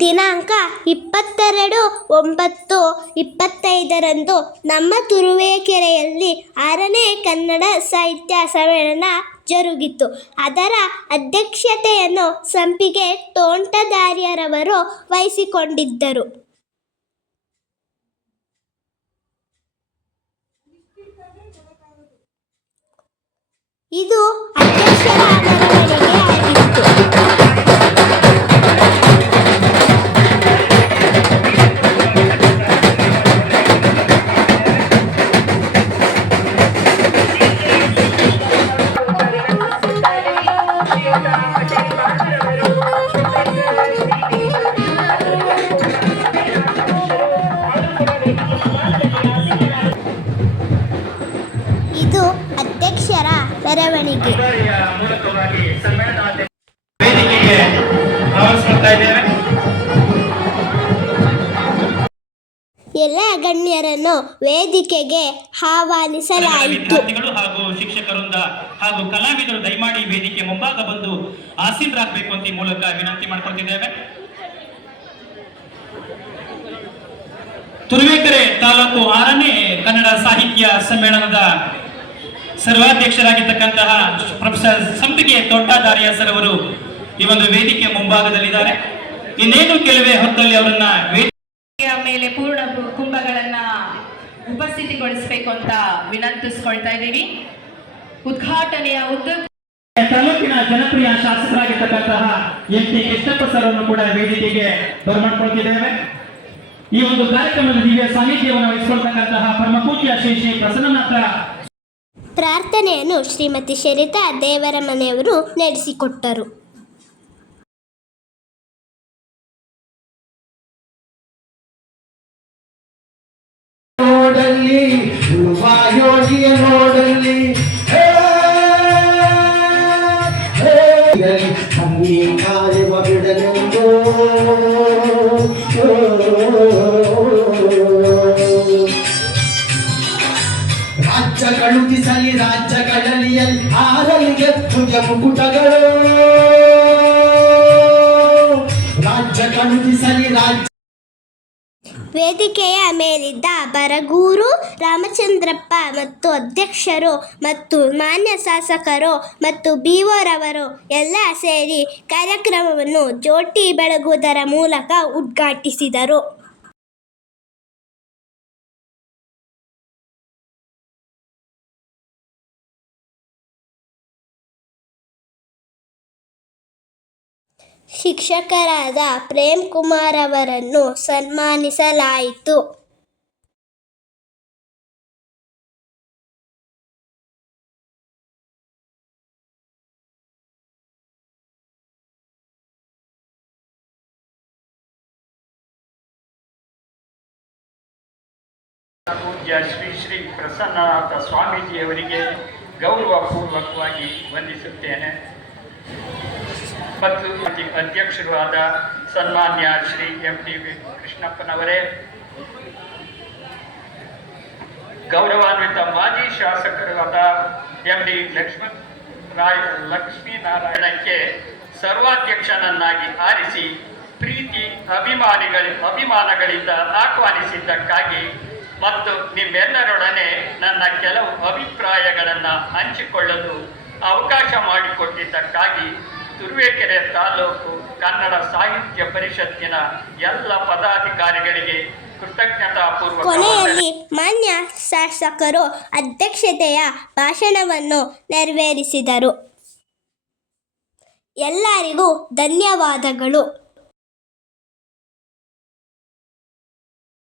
ದಿನಾಂಕ ಇಪ್ಪತ್ತೆರಡು ಒಂಬತ್ತು ಇಪ್ಪತ್ತೈದರಂದು ನಮ್ಮ ತುರುವೇಕೆರೆಯಲ್ಲಿ ಆರನೇ ಕನ್ನಡ ಸಾಹಿತ್ಯ ಸಮ್ಮೇಳನ ಜರುಗಿತು. ಅದರ ಅಧ್ಯಕ್ಷತೆಯನ್ನು ಸಂಪಿಗೆ ತೋಂಟದಾರ್ಯರವರು ವಹಿಸಿಕೊಂಡಿದ್ದರು. ಇದು ಅಧ್ಯಕ್ಷರ ಇದ್ದೇವೆ ಎಲ್ಲ ಗಣ್ಯರನ್ನು ವೇದಿಕೆಗೆ ಆಹ್ವಾನಿಸಲಾಯಿತು. ವಿದ್ಯಾರ್ಥಿಗಳು ಹಾಗೂ ಶಿಕ್ಷಕರಿಂದ ಹಾಗೂ ಕಲಾವಿದರು ದಯಮಾಡಿ ವೇದಿಕೆ ಮುಂಭಾಗ ಬಂದು ಆಸೀನರಾಗಬೇಕು ಅಂತ ಈ ಮೂಲಕ ವಿನಂತಿ ಮಾಡ್ಕೊಳ್ತಿದ್ದೇವೆ. ತುರುವೇಕರೆ ತಾಲೂಕು ಆರನೇ ಕನ್ನಡ ಸಾಹಿತ್ಯ ಸಮ್ಮೇಳನದ ಸರ್ವಾಧ್ಯಕ್ಷರಾಗಿರ್ತಕ್ಕಂತಹ ಪ್ರೊಫೆಸರ್ ಸಂಪಿಗೆ ತೋಟಾದಾರಿಯ ಸರ್ ಅವರು ಈ ಒಂದು ವೇದಿಕೆ ಮುಂಭಾಗದಲ್ಲಿದ್ದಾರೆ. ಇನ್ನೇನು ಕೆಲವೇ ಹೊತ್ತಲ್ಲಿ ಅವರನ್ನ ವೇದಿಕೆ ವೇದಿಕೆಯ ಮೇಲೆ ಪೂರ್ಣ ಕುಂಭಗಳನ್ನ ಉಪಸ್ಥಿತಿಗೊಳಿಸಬೇಕು ಅಂತ ವಿನಂತಿಸ್ಕೊಳ್ತಾ ಇದ್ದೀವಿ. ಉದ್ಘಾಟನೆಯ ಉದ್ದ ತಾಲೂಕಿನ ಜನಪ್ರಿಯ ಶಾಸಕರಾಗಿರ್ತಕ್ಕಂತಹ ಎಂ ಟಿ ಕೃಷ್ಣಪ್ಪ ಸರ್ ಅನ್ನು ಕೂಡ ವೇದಿಕೆಗೆ ಬರಮಾಡ್ಕೊಳ್ತಿದ್ದೇವೆ. ಈ ಒಂದು ಕಾರ್ಯಕ್ರಮದ ದಿವ್ಯ ಸಾನ್ನಿಧ್ಯವನ್ನು ವಹಿಸಿಕೊಳ್ತಕ್ಕಂತಹ ಪರಮಪೂಜ್ಯ ಶ್ರೀ ಶ್ರೀ ಪ್ರಸನ್ನನಾಥ ಪ್ರಾರ್ಥನೆಯನ್ನು ಶ್ರೀಮತಿ ಶರಿತಾ ದೇವರ ಮನೆಯವರು ನಡೆಸಿಕೊಟ್ಟರು. ಅಂಗೀಕಾರವ ಬಿಡಲೆಂದು. ರಾಜ್ಯ ರಾಜ್ಯ ವೇದಿಕೆಯ ಮೇಲಿದ್ದ ಬರಗೂರು ರಾಮಚಂದ್ರಪ್ಪ ಮತ್ತು ಅಧ್ಯಕ್ಷರು ಮತ್ತು ಮಾನ್ಯ ಶಾಸಕರು ಮತ್ತು ಬಿಒರವರು ಎಲ್ಲ ಸೇರಿ ಕಾರ್ಯಕ್ರಮವನ್ನು ಜೋಟಿ ಬೆಳಗುವುದರ ಮೂಲಕ ಉದ್ಘಾಟಿಸಿದರು. ಶಿಕ್ಷಕರಾದ ಪ್ರೇಮ್ ಕುಮಾರ್ ಅವರನ್ನು ಸನ್ಮಾನಿಸಲಾಯಿತು. ಪೂಜ್ಯ ಶ್ರೀ ಶ್ರೀ ಪ್ರಸನ್ನನಾಥ ಸ್ವಾಮೀಜಿಯವರಿಗೆ ಗೌರವಪೂರ್ವಕವಾಗಿ ವಂದಿಸುತ್ತೇನೆ. ಮತ್ತು ಅಧ್ಯಕ್ಷರಾದ ಸನ್ಮಾನ್ಯ ಶ್ರೀ ಎಂ ಟಿ ವಿ ಕೃಷ್ಣಪ್ಪನವರೇ, ಗೌರವಾನ್ವಿತ ಮಾಜಿ ಶಾಸಕರಾದ ಎಂ ಡಿ ಲಕ್ಷ್ಮಣ್ ರಾಯ್ ಲಕ್ಷ್ಮೀನಾರಾಯಣಕ್ಕೆ ಸರ್ವಾಧ್ಯಕ್ಷನನ್ನಾಗಿ ಆರಿಸಿ ಪ್ರೀತಿ, ಅಭಿಮಾನಿಗಳ ಅಭಿಮಾನಗಳಿಂದ ಆಹ್ವಾನಿಸಿದ್ದಕ್ಕಾಗಿ ಮತ್ತು ನಿಮ್ಮೆಲ್ಲರೊಡನೆ ನನ್ನ ಕೆಲವು ಅಭಿಪ್ರಾಯಗಳನ್ನು ಹಂಚಿಕೊಳ್ಳಲು ಅವಕಾಶ ಮಾಡಿಕೊಟ್ಟಿದ್ದಕ್ಕಾಗಿ ತುರುವೇಕೆರೆ ತಾಲೂಕು ಕನ್ನಡ ಸಾಹಿತ್ಯ ಪರಿಷತ್ತಿನ ಎಲ್ಲ ಪದಾಧಿಕಾರಿಗಳಿಗೆ ಕೃತಜ್ಞತಾಪೂರ್ವಕ ಕೊನೆಯಲ್ಲಿ ಮಾನ್ಯ ಶಾಸಕರು ಅಧ್ಯಕ್ಷತೆಯ ಭಾಷಣವನ್ನು ನೆರವೇರಿಸಿದರು. ಎಲ್ಲರಿಗೂ ಧನ್ಯವಾದಗಳು.